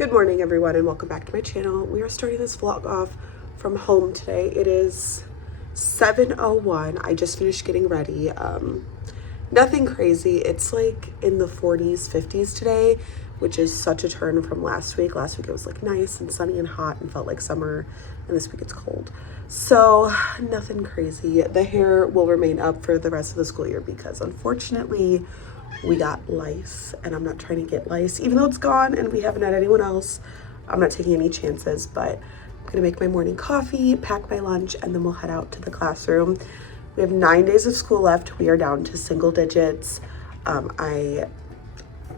Good morning everyone and welcome back to my channel. We are starting this vlog off from home today. It is 7:01. I just finished getting ready. Nothing crazy. It's like in the 40s, 50s today, which is such a turn from last week. Last week it was like nice and sunny and hot and felt like summer, and this week it's cold. So nothing crazy. The hair will remain up for the rest of the school year because unfortunately we got lice, and I'm not trying to get lice even though it's gone and we haven't had anyone else. I'm not taking any chances, but I'm gonna make my morning coffee, pack my lunch, and then we'll head out to the classroom. We have 9 days of school left. We are down to single digits. I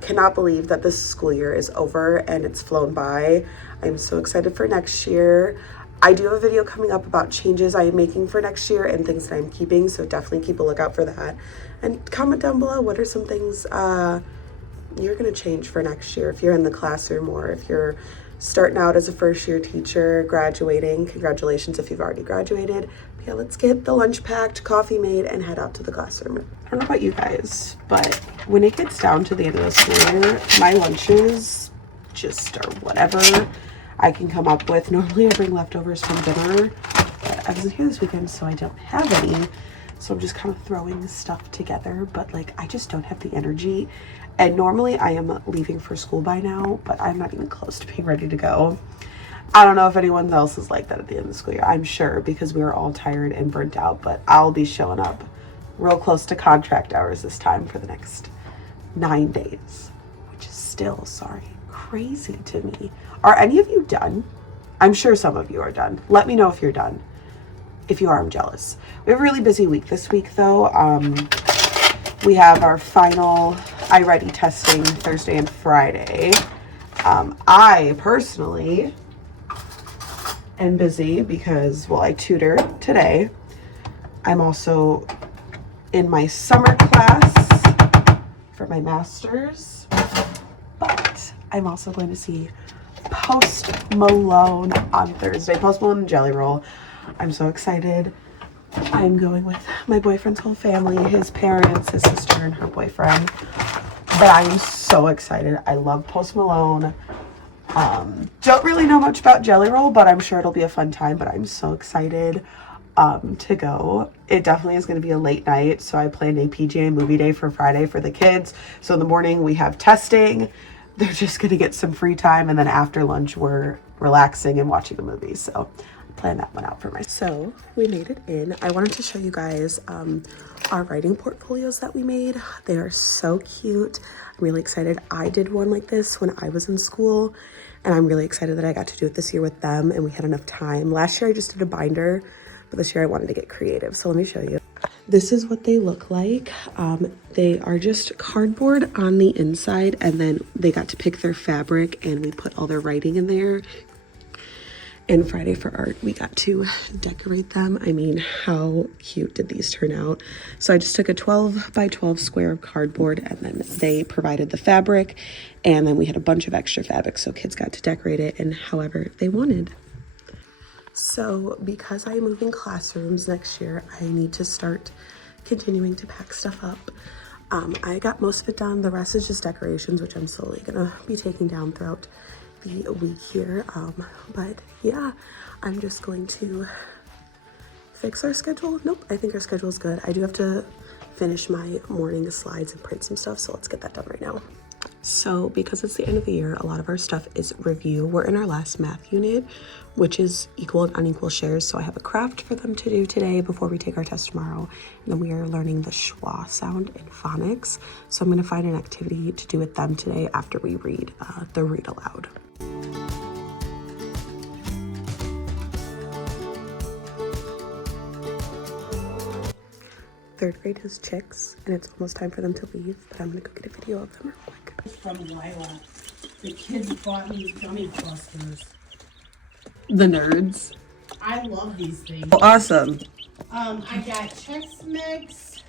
cannot believe that this school year is over and it's flown by. I'm so excited for next year. I do have a video coming up about changes I am making for next year and things that I'm keeping, so definitely keep a lookout for that. And comment down below, what are some things you're gonna change for next year if you're in the classroom, or if you're starting out as a first year teacher, graduating. Congratulations if you've already graduated. But yeah, let's get the lunch packed, coffee made, and head out to the classroom. I don't know about you guys, but when it gets down to the end of the school year, my lunches just are whatever I can come up with. Normally I bring leftovers from dinner, but I wasn't here this weekend, so I don't have any. So I'm just kind of throwing stuff together, but like I just don't have the energy. And normally I am leaving for school by now, but I'm not even close to being ready to go. I don't know if anyone else is like that at the end of the school year. I'm sure, because we were all tired and burnt out, but I'll be showing up real close to contract hours this time for the next 9 days, which is still, sorry, crazy to me. Are any of you done? I'm sure some of you are done. Let me know if you're done. If you are, I'm jealous. We have a really busy week this week though. We have our final iReady testing Thursday and Friday. I personally am busy because, well, I tutor today. I'm also in my summer class for my master's, but I'm also going to see Post Malone on Thursday. Post Malone and Jelly Roll. I'm so excited. I'm going with my boyfriend's whole family, his parents, his sister, and her boyfriend. But I am so excited. I love Post Malone. Don't really know much about Jelly Roll, but I'm sure it'll be a fun time. But I'm so excited to go. It definitely is going to be a late night, so I planned a PGA movie day for Friday for the kids. So in the morning we have testing. They're just going to get some free time, and then after lunch we're relaxing and watching a movie. So plan that one out for myself. So we made it in. I wanted to show you guys our writing portfolios that we made. They are so cute. I'm really excited. I did one like this when I was in school, and I'm really excited that I got to do it this year with them and we had enough time. Last year I just did a binder, but this year I wanted to get creative. So let me show you. This is what they look like. They are just cardboard on the inside, and then they got to pick their fabric and we put all their writing in there. And Friday for art, we got to decorate them. I mean, how cute did these turn out? So I just took a 12 by 12 square of cardboard, and then they provided the fabric, and then we had a bunch of extra fabric, so kids got to decorate it in however they wanted. So because I'm moving classrooms next year, I need to start continuing to pack stuff up. I got most of it done. The rest is just decorations, which I'm slowly gonna be taking down throughout the week here. But yeah, I'm just going to fix our schedule. Nope, I think our schedule is good. I do have to finish my morning slides and print some stuff, so let's get that done right now. So because it's the end of the year, a lot of our stuff is review. We're in our last math unit, which is equal and unequal shares. So I have a craft for them to do today before we take our test tomorrow. And then we are learning the schwa sound in phonics. So I'm gonna find an activity to do with them today after we read the read aloud. Third grade has chicks, and it's almost time for them to leave, but I'm gonna go get a video of them real quick. From Lila. The kids bought me gummy clusters. The nerds. I love these things. Oh, awesome. I got Chex Mix,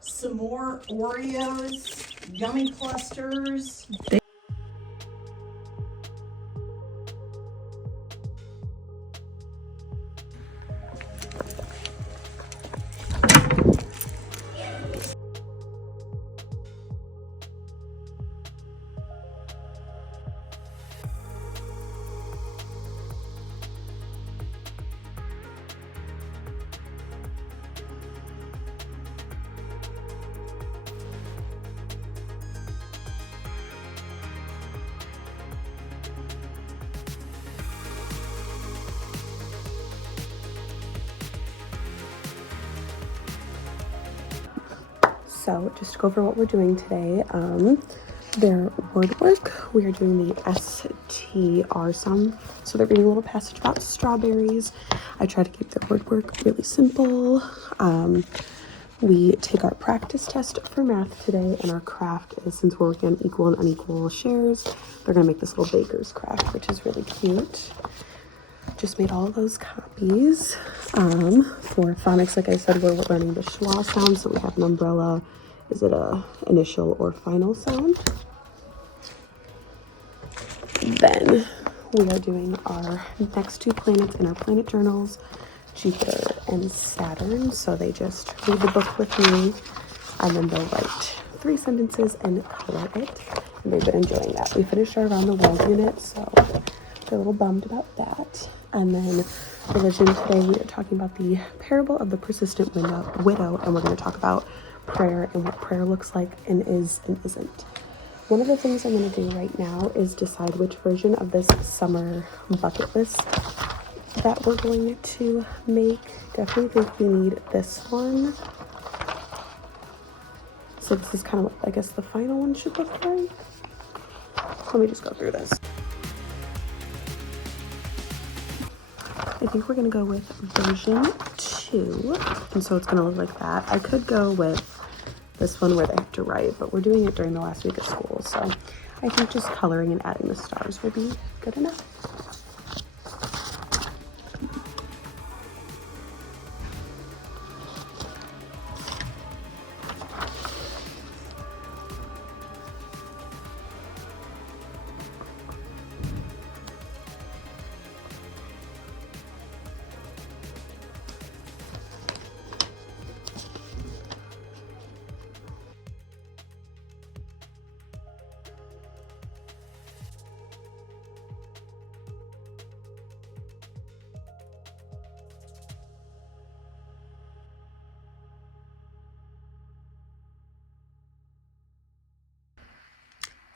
some more Oreos, gummy clusters. So just to go over what we're doing today, their word work, we are doing the STR sound. So they're reading a little passage about strawberries. I try to keep their word work really simple. We take our practice test for math today, and our craft is, since we're working on equal and unequal shares, they're gonna make this little baker's craft, which is really cute. Just made all of those copies. For phonics, like I said, we're learning the schwa sound. So we have an umbrella. Is it a initial or final sound? Then we are doing our next two planets in our planet journals, Jupiter and Saturn. So they just read the book with me, and then they'll write 3 sentences and color it. And they've been enjoying that. We finished our around the world unit, so they're a little bummed about that. And then religion, today we are talking about the parable of the persistent widow, and we're going to talk about prayer and what prayer looks like and is and isn't. One of the things I'm going to do right now is decide which version of this summer bucket list that we're going to make. Definitely think we need this one. So this is kind of what I guess the final one should look like. Let me just go through this. I think we're gonna go with version 2, and so it's gonna look like that. I could go with this one where they have to write, but we're doing it during the last week of school, so I think just coloring and adding the stars will be good enough.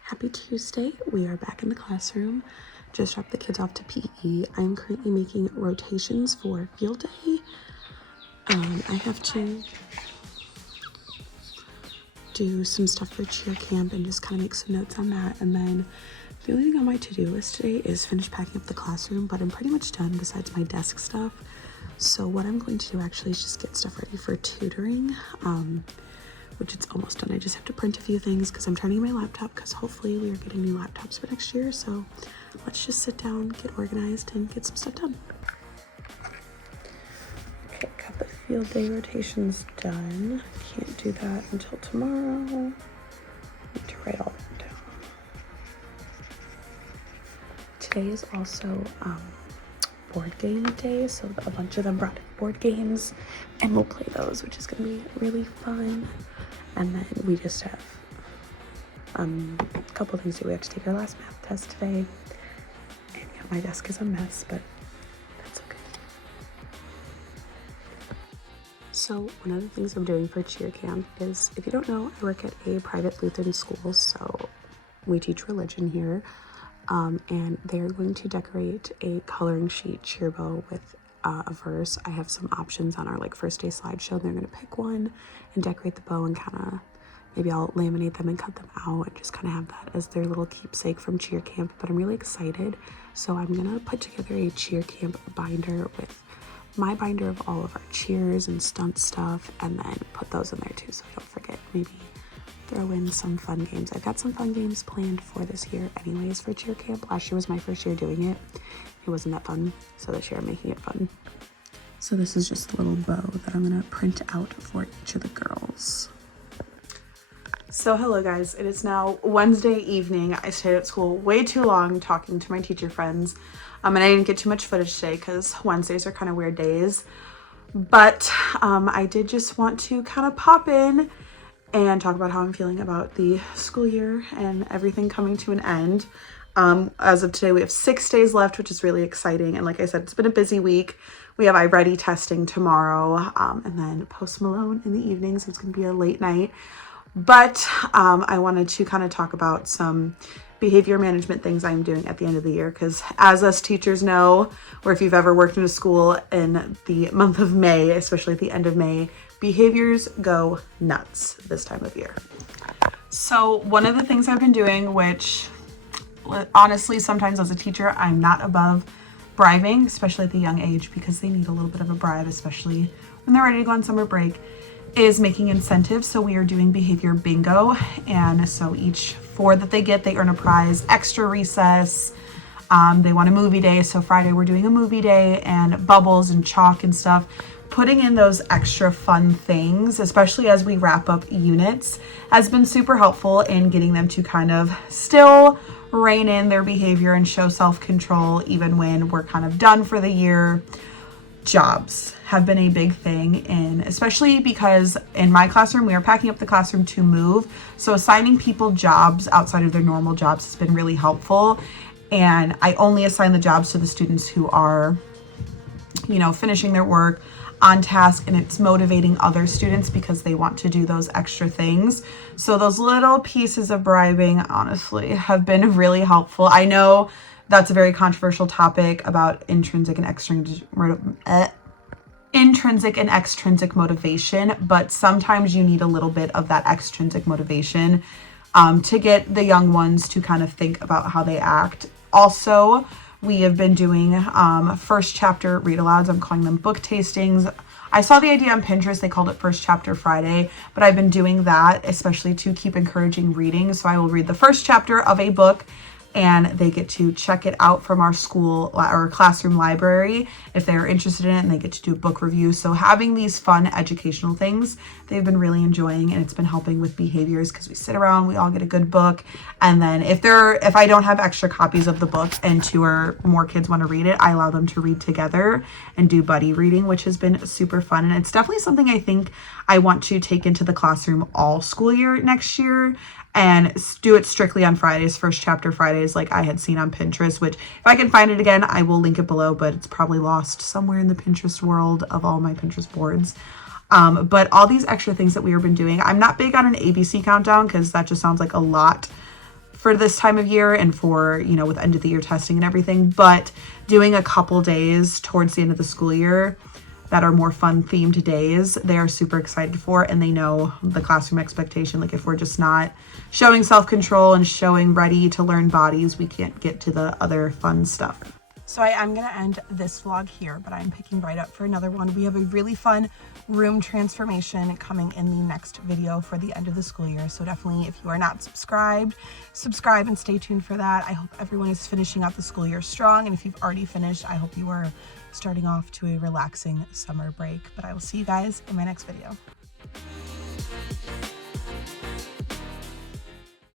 Happy Tuesday. We are back in the classroom. Just dropped the kids off to PE. I'm currently making rotations for field day. I have to do some stuff for cheer camp and just kind of make some notes on that. And then the only thing on my to-do list today is finish packing up the classroom, but I'm pretty much done besides my desk stuff. So what I'm going to do actually is just get stuff ready for tutoring. Which it's almost done. I just have to print a few things because I'm trying to get my laptop, because hopefully we are getting new laptops for next year. So let's just sit down, get organized, and get some stuff done. Okay, got the field day rotations done. Can't do that until tomorrow. Need to write all that down. Today is also board game day, so a bunch of them brought in board games, and we'll play those, which is gonna be really fun. And then we just have a couple things that we have to take our last math test today. And yeah, my desk is a mess, but that's okay. So one of the things I'm doing for cheer camp is, if you don't know, I work at a private Lutheran school, so we teach religion here. And they're going to decorate a coloring sheet cheer bow with a verse. I have some options on our first day slideshow, and they're going to pick one and decorate the bow, and kind of maybe I'll laminate them and cut them out and just kind of have that as their little keepsake from cheer camp. But I'm really excited, so I'm gonna put together a cheer camp binder with my binder of all of our cheers and stunt stuff, and then put those in there too, so I don't forget. Maybe throw in some fun games. I've got some fun games planned for this year anyways for cheer camp. Last year was my first year doing it. It wasn't that fun, so this year I'm making it fun. So this is just a little bow that I'm gonna print out for each of the girls. So hello guys, it is now Wednesday evening. I stayed at school way too long talking to my teacher friends. And I didn't get too much footage today because Wednesdays are kind of weird days. But I did just want to kind of pop in and talk about how I'm feeling about the school year and everything coming to an end. As of today, we have 6 days left, which is really exciting. And like I said, it's been a busy week. We have iReady testing tomorrow, and then Post Malone in the evening, so it's going to be a late night. But I wanted to kind of talk about some behavior management things I'm doing at the end of the year, because as us teachers know, or if you've ever worked in a school in the month of May, especially at the end of May, behaviors go nuts this time of year. So one of the things I've been doing, which honestly, sometimes as a teacher, I'm not above bribing, especially at the young age, because they need a little bit of a bribe, especially when they're ready to go on summer break, is making incentives. So we are doing behavior bingo. And so each 4 that they get, they earn a prize, extra recess. They want a movie day. So Friday we're doing a movie day, and bubbles and chalk and stuff. Putting in those extra fun things, especially as we wrap up units, has been super helpful in getting them to kind of still rein in their behavior and show self-control even when we're kind of done for the year. Jobs have been a big thing, and especially because in my classroom, we are packing up the classroom to move. So assigning people jobs outside of their normal jobs has been really helpful. And I only assign the jobs to the students who are, you know, finishing their work on task, and it's motivating other students because they want to do those extra things. So those little pieces of bribing, honestly, have been really helpful. I know that's a very controversial topic about intrinsic and extrinsic motivation, but sometimes you need a little bit of that extrinsic motivation to get the young ones to kind of think about how they act. Also, we have been doing first chapter read alouds. I'm calling them book tastings. I saw the idea on Pinterest. They called it First Chapter Friday, but I've been doing that especially to keep encouraging reading. So I will read the first chapter of a book, and they get to check it out from our school or classroom library if they're interested in it, and they get to do a book review. So having these fun educational things, they've been really enjoying, and it's been helping with behaviors because we sit around, we all get a good book, and then if I don't have extra copies of the book and 2 or more kids want to read it, I allow them to read together and do buddy reading, which has been super fun. And it's definitely something I think I want to take into the classroom all school year next year, and do it strictly on Fridays, First Chapter Fridays, like I had seen on Pinterest, which if I can find it again, I will link it below, but it's probably lost somewhere in the Pinterest world of all my Pinterest boards. But all these extra things that we have been doing, I'm not big on an ABC countdown because that just sounds like a lot for this time of year and for, you know, with end of the year testing and everything, but doing a couple days towards the end of the school year that are more fun themed days, they are super excited for, and they know the classroom expectation. Like if we're just not showing self-control and showing ready to learn bodies, we can't get to the other fun stuff. So I am going to end this vlog here, but I'm picking right up for another one. We have a really fun room transformation coming in the next video for the end of the school year. So definitely, if you are not subscribed, subscribe and stay tuned for that. I hope everyone is finishing out the school year strong. And if you've already finished, I hope you are starting off to a relaxing summer break. But I will see you guys in my next video.